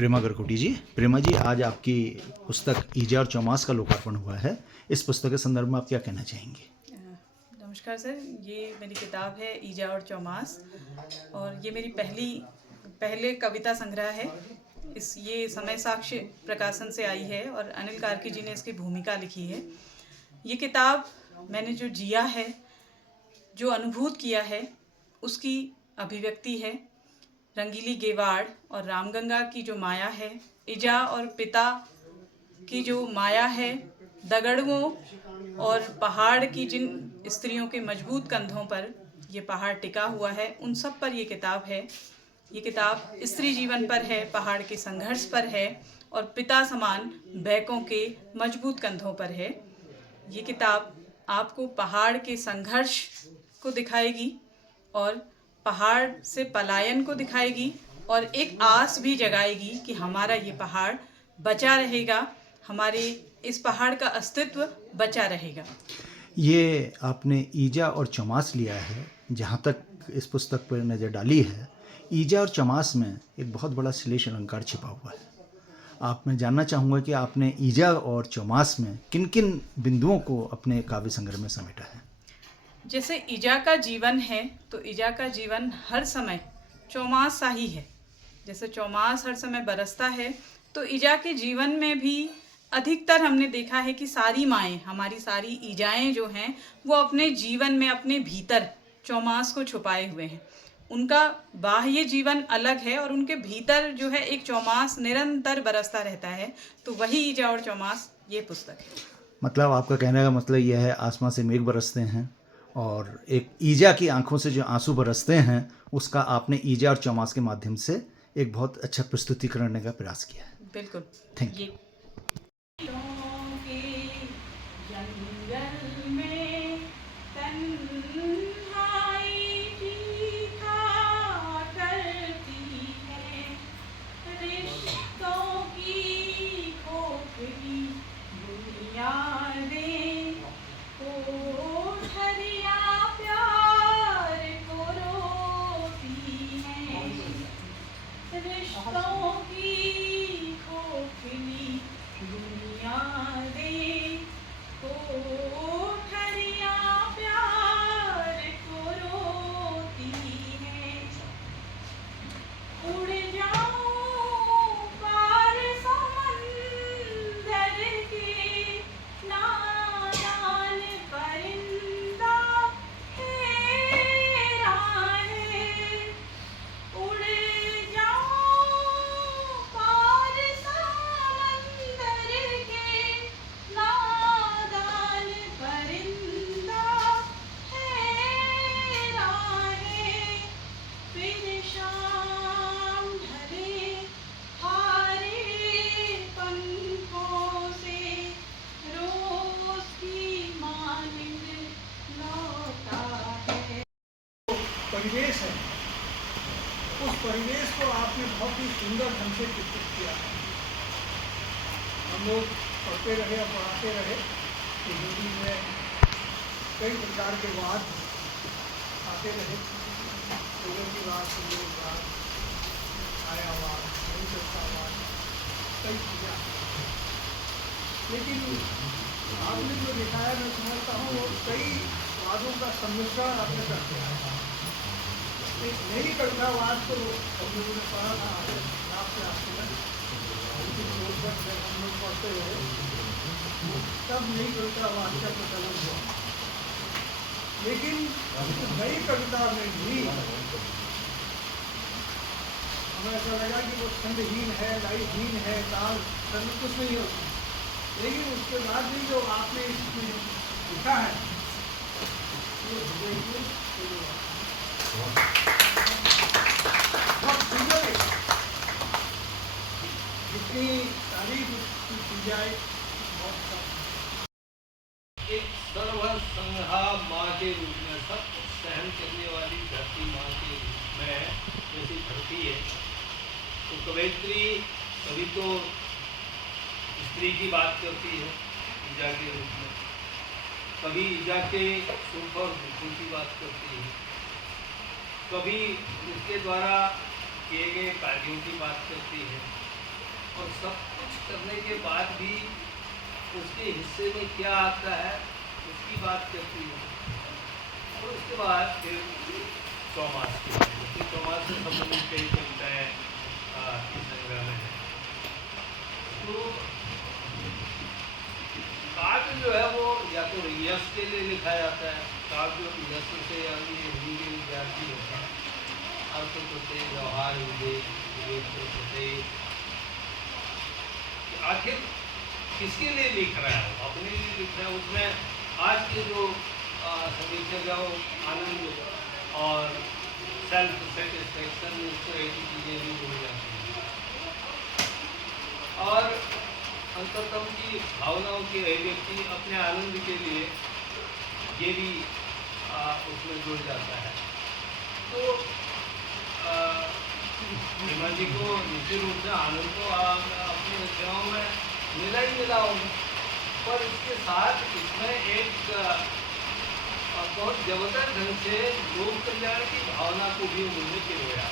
प्रेमा गरकोटी जी। प्रेमा जी, आज आपकी पुस्तक ईजा और चौमास का लोकार्पण हुआ है। इस पुस्तक के संदर्भ में आप क्या कहना चाहेंगे? नमस्कार सर, ये मेरी किताब है ईजा और चौमास, और ये मेरी पहले कविता संग्रह है। ये समय साक्ष्य प्रकाशन से आई है और अनिल कार्की जी ने इसकी भूमिका लिखी है। ये किताब मैंने जो जिया है, जो अनुभूत किया है, उसकी अभिव्यक्ति है। रंगीली गेवाड़ और रामगंगा की जो माया है, ईजा और पिता की जो माया है, दगड़ुओं और पहाड़ की जिन स्त्रियों के मजबूत कंधों पर ये पहाड़ टिका हुआ है, उन सब पर ये किताब है। ये किताब स्त्री जीवन पर है, पहाड़ के संघर्ष पर है और पिता समान बैकों के मजबूत कंधों पर है। ये किताब आपको पहाड़ के संघर्ष को दिखाएगी और पहाड़ से पलायन को दिखाएगी और एक आस भी जगाएगी कि हमारा ये पहाड़ बचा रहेगा, हमारे इस पहाड़ का अस्तित्व बचा रहेगा। ये आपने ईजा और चौमास लिया है। जहाँ तक इस पुस्तक पर नज़र डाली है, ईजा और चौमास में एक बहुत बड़ा श्लेष अलंकार छिपा हुआ है। आप मैं जानना चाहूँगा कि आपने ईजा और चौमास में किन किन बिंदुओं को अपने काव्य संग्रह में समेटा है? जैसे ईजा का जीवन है, तो ईजा का जीवन हर समय चौमास सा ही है। जैसे चौमास हर समय बरसता है, तो ईजा के जीवन में भी अधिकतर हमने देखा है कि सारी माएँ, हमारी सारी ईजाएँ जो हैं, वो अपने जीवन में अपने भीतर चौमास को छुपाए हुए हैं। उनका बाह्य जीवन अलग है और उनके भीतर जो है एक चौमास निरंतर बरसता रहता है। तो वही ईजा और चौमास ये पुस्तक है। मतलब आपका कहने का मतलब यह है, आसमान से मेघ बरसते हैं और एक ईजा की आंखों से जो आंसू बरसते हैं, उसका आपने ईजा और चौमास के माध्यम से एक बहुत अच्छा प्रस्तुतिकरण करने का प्रयास किया है। बिल्कुल। Thank you. परिवेश है, उस परिवेश को आपने बहुत ही सुंदर ढंग से चित्रित किया है। हम लोग पढ़ते रहे और पढ़ाते रहे कि हिंदी में कई प्रकार के वाद आते रहे, प्रगतिवाद, संयोगवाद, छायावाद, भविष्यवाद, कई चीज़ें आती हैं। लेकिन आपने जो दिखाया, मैं समझता हूँ वो कई वादों का सम्मिश्रण आपने कर दिया है। एक नई कवितावाद को हम लोगों ने पढ़ा था आपसे जब हम लोग पढ़ते रहे, तब नई कवितावाद का प्रचलन हुआ। लेकिन नई कविता में भी हमें ऐसा लगा कि वो छंदहीन है, लयहीन है, ताल छंद कुछ नहीं होती। लेकिन उसके बाद भी जो आपने इसमें लिखा है, वो बहुत सुंदर है। जितनी तारीफ की जाए बहुत कम। एक सर्वसंहा माँ के रूप में, सब सहन करने वाली धरती माँ के रूप में जैसी धरती है, तो कवयित्री कभी तो स्त्री की बात करती है ईजा के रूप में, कभी ईजा के सुख और दुखों की बात करती है, कभी उसके द्वारा किए गए कार्यों की बात करती है, और सब कुछ करने के बाद भी उसके हिस्से में क्या आता है उसकी बात करती है। और उसके बाद फिर चौमास की बात करती है। चौमास से संबंधित कई कविताएँ इस संग्रह में है। तो काव्य जो है वो या तो यश के लिए लिखा जाता है। काव्य यश से यानी हिंदी के विद्यार्थी होते हैं। अर्थ होते व्यवहार विवेक होते आखिर किसके लिए लिख रहा है, वो अपने लिए लिख रहा है। उसमें आज के जो समीक्षक है वो आनंद और सेल्फ सेटिस्फेक्शन इस तरह की चीज़ें भी जुड़ जाती हैं और अंततम की भावनाओं की अभिव्यक्ति अपने आनंद के लिए ये भी उसमें जुड़ जाता है। तो हेमा जी को निश्चित रूप से आनंद तो अपनी रचनाओं में मिला ही मिला होगा, पर इसके साथ इसमें एक बहुत जबरदस्त ढंग से लोक कल्याण की भावना को भी उन्होंने पिरोया।